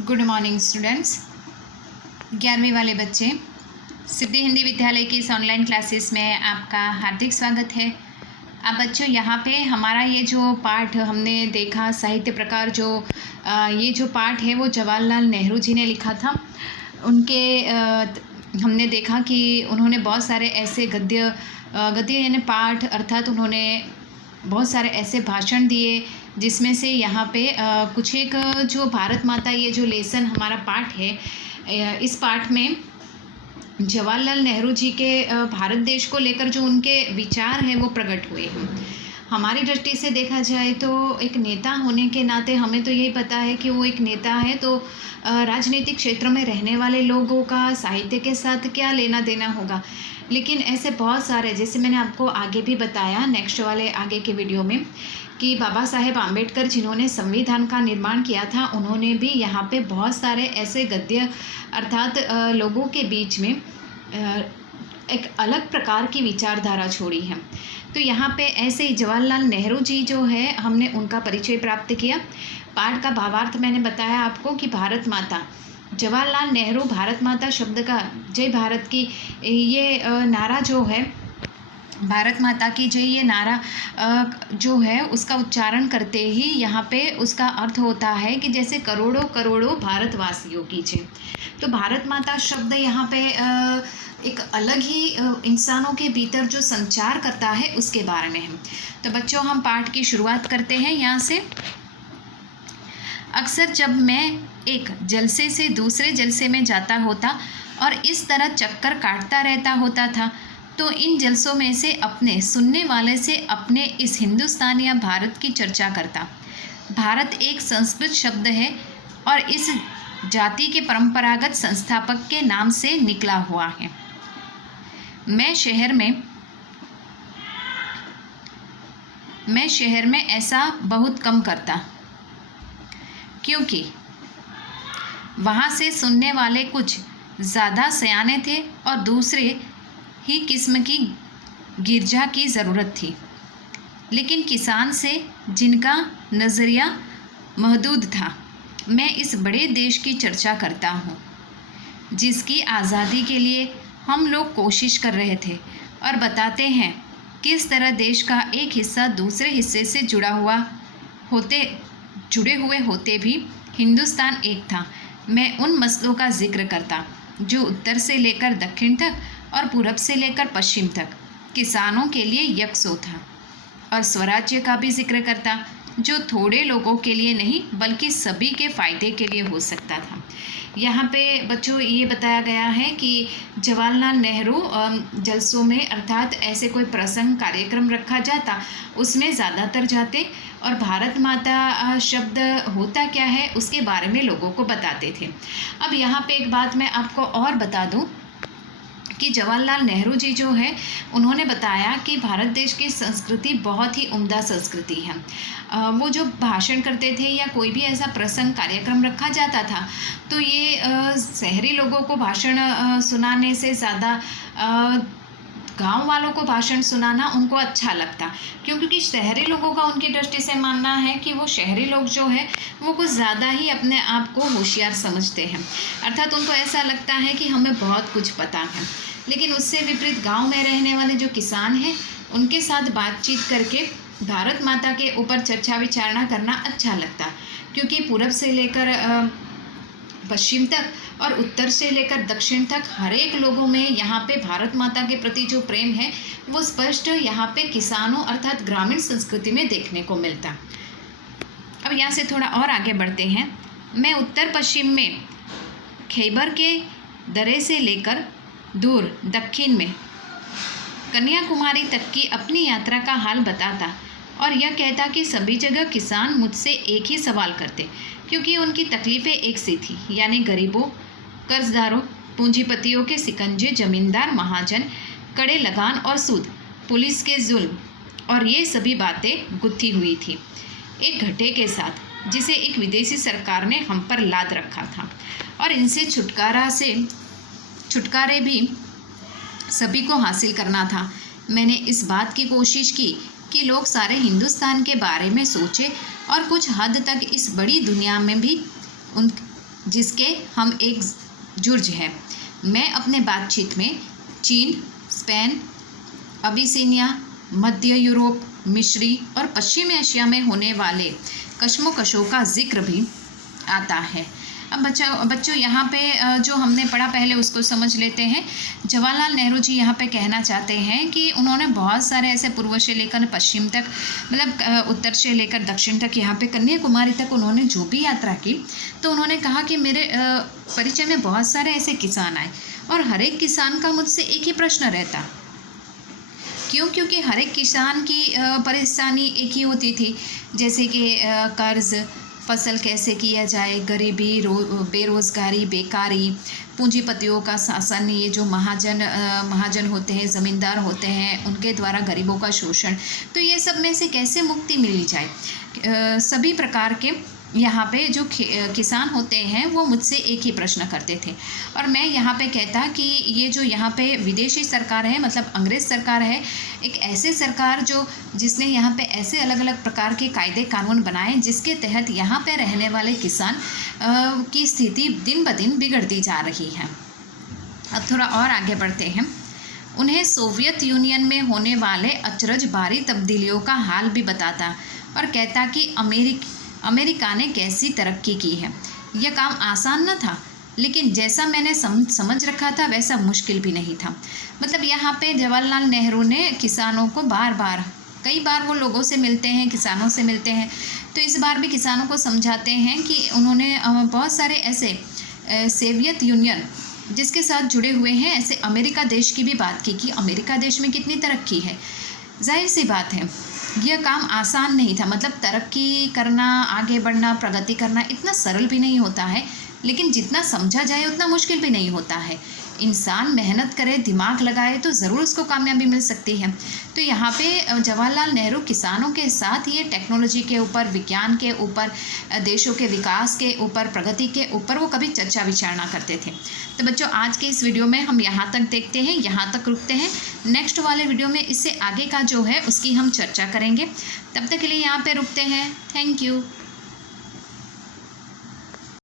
Good morning students. 11वीं वाले बच्चे, सिद्धि हिंदी विद्यालय की इस ऑनलाइन क्लासेस में आपका हार्दिक स्वागत है। अब बच्चों, यहाँ पे हमारा ये जो पाठ हमने देखा, साहित्य प्रकार ये जो पाठ है वो जवाहरलाल नेहरू जी ने लिखा था। उनके हमने देखा कि उन्होंने बहुत सारे ऐसे गद्य यानी पाठ, अर्थात उन्होंने बहुत सारे ऐसे भाषण दिए जिसमें से यहाँ पे कुछ एक जो भारत माता, ये जो लेसन हमारा पाठ है, इस पाठ में जवाहरलाल नेहरू जी के भारत देश को लेकर जो उनके विचार हैं वो प्रकट हुए हैं। हमारी दृष्टि से देखा जाए तो एक नेता होने के नाते हमें तो यही पता है कि वो एक नेता है, तो राजनीतिक क्षेत्र में रहने वाले लोगों का साहित्य के साथ क्या लेना देना होगा। लेकिन ऐसे बहुत सारे, जैसे मैंने आपको आगे भी बताया नेक्स्ट वाले आगे के वीडियो में, कि बाबा साहेब आम्बेडकर जिन्होंने संविधान का निर्माण किया था, उन्होंने भी यहाँ पे बहुत सारे ऐसे गद्य, अर्थात लोगों के बीच में एक अलग प्रकार की विचारधारा छोड़ी है। तो यहाँ पे ऐसे ही जवाहरलाल नेहरू जी जो है, हमने उनका परिचय प्राप्त किया। पाठ का भावार्थ मैंने बताया आपको कि भारत माता, जवाहरलाल नेहरू भारत माता शब्द का, जय भारत की ये नारा जो है, भारत माता की जय, ये नारा जो है उसका उच्चारण करते ही यहाँ पे उसका अर्थ होता है कि जैसे करोड़ों करोड़ों भारतवासियों की जय। तो भारत माता शब्द यहाँ पे एक अलग ही इंसानों के भीतर जो संचार करता है उसके बारे में है। तो बच्चों, हम पाठ की शुरुआत करते हैं यहाँ से। अक्सर जब मैं एक जलसे से दूसरे जलसे में जाता होता और इस तरह चक्कर काटता रहता होता था, तो इन जलसों में से अपने सुनने वाले से अपने इस हिंदुस्तान या भारत की चर्चा करता। भारत एक संस्कृत शब्द है और इस जाति के परंपरागत संस्थापक के नाम से निकला हुआ है। मैं शहर में ऐसा बहुत कम करता, क्योंकि वहाँ से सुनने वाले कुछ ज़्यादा सयाने थे और दूसरे ही किस्म की गिरजा की ज़रूरत थी। लेकिन किसान से जिनका नज़रिया महदूद था, मैं इस बड़े देश की चर्चा करता हूँ जिसकी आज़ादी के लिए हम लोग कोशिश कर रहे थे, और बताते हैं किस तरह देश का एक हिस्सा दूसरे हिस्से से जुड़े हुए होते भी हिंदुस्तान एक था। मैं उन मसलों का जिक्र करता जो उत्तर से लेकर दक्षिण तक और पूरब से लेकर पश्चिम तक किसानों के लिए यकसों था, और स्वराज्य का भी जिक्र करता जो थोड़े लोगों के लिए नहीं बल्कि सभी के फ़ायदे के लिए हो सकता था। यहाँ पे बच्चों ये बताया गया है कि जवाहरलाल नेहरू जलसों में, अर्थात ऐसे कोई प्रसंग कार्यक्रम रखा जाता, उसमें ज़्यादातर जाते और भारत माता शब्द होता क्या है उसके बारे में लोगों को बताते थे। अब यहाँ पे एक बात मैं आपको और बता दूँ कि जवाहरलाल नेहरू जी जो है, उन्होंने बताया कि भारत देश की संस्कृति बहुत ही उम्दा संस्कृति है। वो जो भाषण करते थे या कोई भी ऐसा प्रसंग कार्यक्रम रखा जाता था, तो ये शहरी लोगों को भाषण सुनाने से ज़्यादा गांव वालों को भाषण सुनाना उनको अच्छा लगता, क्योंकि शहरी लोगों का उनकी दृष्टि से मानना है कि वो शहरी लोग जो है वो कुछ ज़्यादा ही अपने आप को होशियार समझते हैं, अर्थात उनको ऐसा लगता है कि हमें बहुत कुछ पता है। लेकिन उससे विपरीत गांव में रहने वाले जो किसान हैं, उनके साथ बातचीत करके भारत माता के ऊपर चर्चा विचारणा करना अच्छा लगता, क्योंकि पूरब से लेकर पश्चिम तक और उत्तर से लेकर दक्षिण तक हर एक लोगों में यहाँ पे भारत माता के प्रति जो प्रेम है वो स्पष्ट यहाँ पे किसानों, अर्थात ग्रामीण संस्कृति में देखने को मिलता। अब यहाँ से थोड़ा और आगे बढ़ते हैं। मैं उत्तर पश्चिम में खैबर के दरे से लेकर दूर दक्षिण में कन्याकुमारी तक की अपनी यात्रा का हाल बताता और यह कहता कि सभी जगह किसान मुझसे एक ही सवाल करते, क्योंकि उनकी तकलीफ़ें एक सी थी, यानी गरीबों, कर्जदारों, पूंजीपतियों के सिकंजे, जमींदार, महाजन, कड़े लगान और सूद, पुलिस के जुल्म, और ये सभी बातें गुत्थी हुई थी एक घटे के साथ जिसे एक विदेशी सरकार ने हम पर लाद रखा था, और इनसे छुटकारे भी सभी को हासिल करना था। मैंने इस बात की कोशिश की कि लोग सारे हिंदुस्तान के बारे में सोचे और कुछ हद तक इस बड़ी दुनिया में भी जिसके हम एक जुर्ज हैं। मैं अपने बातचीत में चीन, स्पेन, अबिसिनिया, मध्य यूरोप, मिस्री और पश्चिमी एशिया में होने वाले कशमकशों का जिक्र भी आता है। अब बच्चों यहाँ पे जो हमने पढ़ा पहले उसको समझ लेते हैं। जवाहरलाल नेहरू जी यहाँ पे कहना चाहते हैं कि उन्होंने बहुत सारे ऐसे पूर्व से लेकर पश्चिम तक, मतलब उत्तर से लेकर दक्षिण तक, यहाँ पे कन्याकुमारी तक उन्होंने जो भी यात्रा की, तो उन्होंने कहा कि मेरे परिचय में बहुत सारे ऐसे किसान आए और हर एक किसान का मुझसे एक ही प्रश्न रहता। क्यों? क्योंकि हर एक किसान की परेशानी एक ही होती थी, जैसे कि कर्ज, फसल कैसे किया जाए, गरीबी, बेरोज़गारी, बेकारी, पूंजीपतियों का शासन, ये जो महाजन होते हैं, ज़मींदार होते हैं, उनके द्वारा गरीबों का शोषण, तो ये सब में से कैसे मुक्ति मिली जाए। सभी प्रकार के यहाँ पे जो किसान होते हैं वो मुझसे एक ही प्रश्न करते थे। और मैं यहाँ पे कहता कि ये जो यहाँ पे विदेशी सरकार है, मतलब अंग्रेज़ सरकार है, एक ऐसे सरकार जिसने यहाँ पे ऐसे अलग अलग प्रकार के कायदे कानून बनाए जिसके तहत यहाँ पे रहने वाले किसान की स्थिति दिन ब दिन बिगड़ती जा रही है। अब थोड़ा और आगे बढ़ते हैं। उन्हें सोवियत यूनियन में होने वाले अचरज बारी तब्दीलियों का हाल भी बताता और कहता कि अमेरिका ने कैसी तरक्की की है। यह काम आसान न था, लेकिन जैसा मैंने समझ रखा था वैसा मुश्किल भी नहीं था। मतलब यहाँ पे जवाहरलाल नेहरू ने किसानों को कई बार वो लोगों से मिलते हैं, किसानों से मिलते हैं, तो इस बार भी किसानों को समझाते हैं कि उन्होंने बहुत सारे ऐसे सोवियत यूनियन जिसके साथ जुड़े हुए हैं ऐसे अमेरिका देश की भी बात की कि अमेरिका देश में कितनी तरक्की है। जाहिर सी बात है यह काम आसान नहीं था। मतलब तरक्की करना, आगे बढ़ना, प्रगति करना इतना सरल भी नहीं होता है, लेकिन जितना समझा जाए उतना मुश्किल भी नहीं होता है। इंसान मेहनत करे, दिमाग लगाए तो ज़रूर उसको कामयाबी मिल सकती है। तो यहाँ पे जवाहरलाल नेहरू किसानों के साथ ये टेक्नोलॉजी के ऊपर, विज्ञान के ऊपर, देशों के विकास के ऊपर, प्रगति के ऊपर वो कभी चर्चा विचारणा करते थे। तो बच्चों आज के इस वीडियो में हम यहाँ तक देखते हैं, यहाँ तक रुकते हैं। नेक्स्ट वाले वीडियो में इससे आगे का जो है उसकी हम चर्चा करेंगे। तब तक के लिए यहाँ पे रुकते हैं। Thank you.